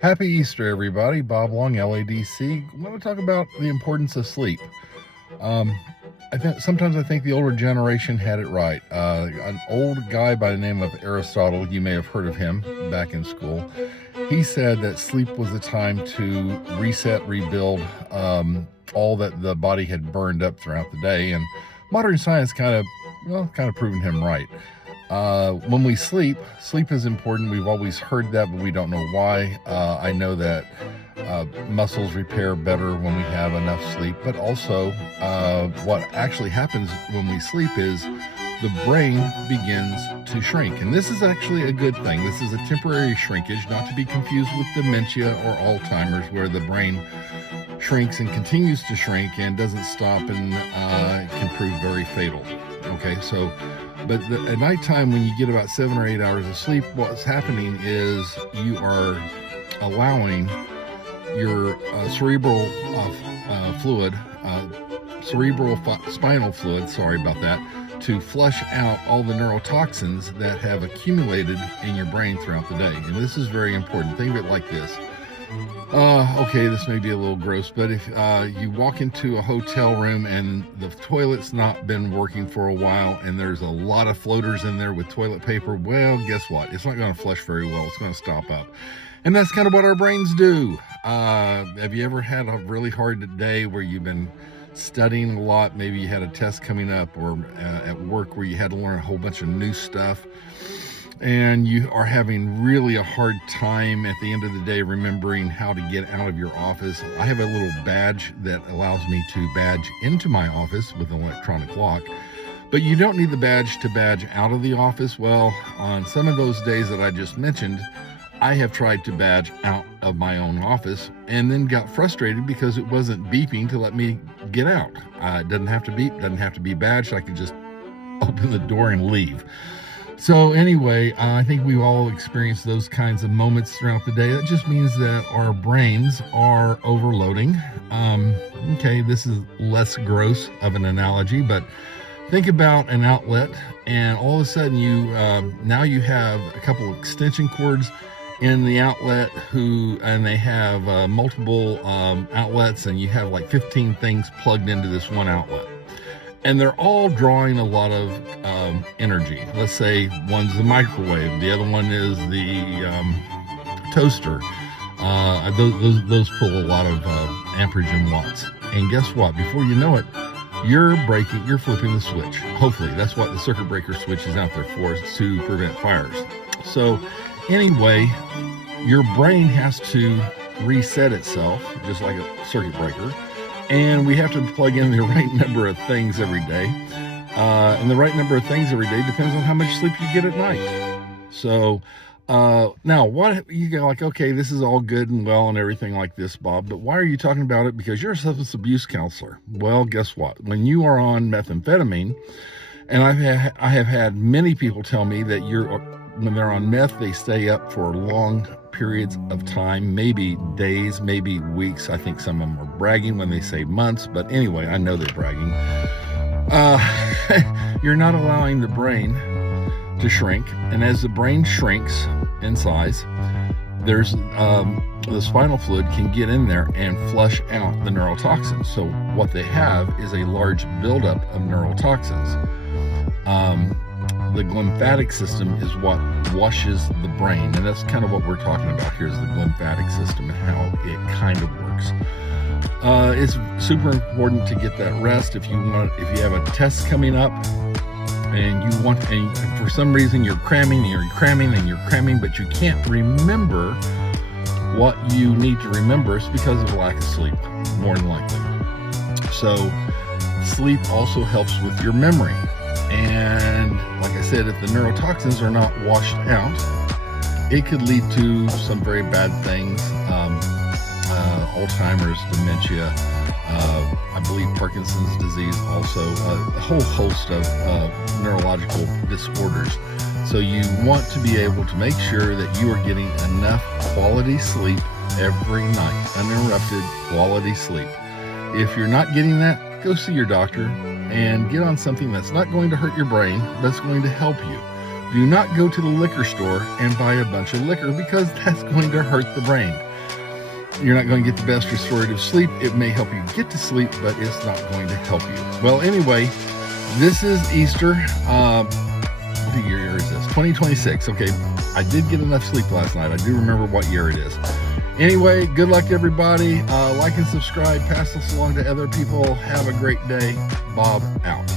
Happy Easter, everybody. Bob Long, LADC. I want to talk about the importance of sleep. Um, sometimes I think the older generation had it right. An old guy by the name of Aristotle, you may have heard of him back in school. He said that sleep was the time to reset, rebuild all that the body had burned up throughout the day. And modern science kind of proven him right. When we sleep is important. We've always heard that, but we don't know why. I know that muscles repair better when we have enough sleep, but also what actually happens when we sleep is the brain begins to shrink. And this is actually a good thing. This is a temporary shrinkage, not to be confused with dementia or Alzheimer's, where the brain shrinks and continues to shrink and doesn't stop and can prove very fatal. Okay, so but at nighttime, when you get about 7 or 8 hours of sleep, what's happening is you are allowing your cerebral spinal fluid, sorry about that, to flush out all the neurotoxins that have accumulated in your brain throughout the day. And this is very important. Think of it like this. Okay, this may be a little gross, but if you walk into a hotel room and the toilet's not been working for a while and there's a lot of floaters in there with toilet paper, well, guess what? It's not going to flush very well. It's going to stop up. And that's kind of what our brains do. Have you ever had a really hard day where you've been studying a lot? Maybe you had a test coming up, or at work where you had to learn a whole bunch of new stuff, and you are having really a hard time at the end of the day remembering how to get out of your office. I have a little badge that allows me to badge into my office with an electronic lock, but you don't need the badge to badge out of the office. Well, on some of those days that I just mentioned, I have tried to badge out of my own office and then got frustrated because it wasn't beeping to let me get out. It doesn't have to beep, doesn't have to be badged. I could just open the door and leave. So anyway, I think we've all experienced those kinds of moments throughout the day. That just means that our brains are overloading. Okay, this is less gross of an analogy, but think about an outlet, and all of a sudden now you have a couple of extension cords in the outlet, and they have multiple outlets, and you have like 15 things plugged into this one outlet. And they're all drawing a lot of energy. Let's say one's the microwave, the other one is the toaster. Those pull a lot of amperage and watts. And guess what? Before you know it, you're flipping the switch. Hopefully, that's what the circuit breaker switch is out there for, is to prevent fires. So anyway, your brain has to reset itself, just like a circuit breaker. And we have to plug in the right number of things every day. And the right number of things every day depends on how much sleep you get at night. So now, what you go like, okay, this is all good and well and everything like this, Bob, but why are you talking about it? Because you're a substance abuse counselor. Well, guess what? When you are on methamphetamine, and I have had many people tell me that when they're on meth, they stay up for long periods of time, maybe days, maybe weeks. I think some of them are bragging when they say months, but anyway, I know they're bragging. You're not allowing the brain to shrink, and as the brain shrinks in size, there's the spinal fluid can get in there and flush out the neurotoxins. So what they have is a large buildup of neurotoxins. The glymphatic system is what washes the brain, and that's kind of what we're talking about here, is the glymphatic system and how it kind of works. It's super important to get that rest. If you have a test coming up and for some reason you're cramming, but you can't remember what you need to remember, it's because of lack of sleep, more than likely. So sleep also helps with your memory. And like I said, if the neurotoxins are not washed out, it could lead to some very bad things. Alzheimer's, dementia, I believe Parkinson's disease also, a whole host of neurological disorders. So you want to be able to make sure that you are getting enough quality sleep every night, uninterrupted quality sleep. If you're not getting that, go see your doctor and get on something that's not going to hurt your brain, that's going to help you. Do not go to the liquor store and buy a bunch of liquor, because that's going to hurt the brain. You're not going to get the best restorative sleep. It may help you get to sleep, but it's not going to help you. Well, anyway, this is Easter. What year is this? 2026. Okay, I did get enough sleep last night. I do remember what year it is. Anyway, good luck, everybody. Like and subscribe. Pass this along to other people. Have a great day. Bob out.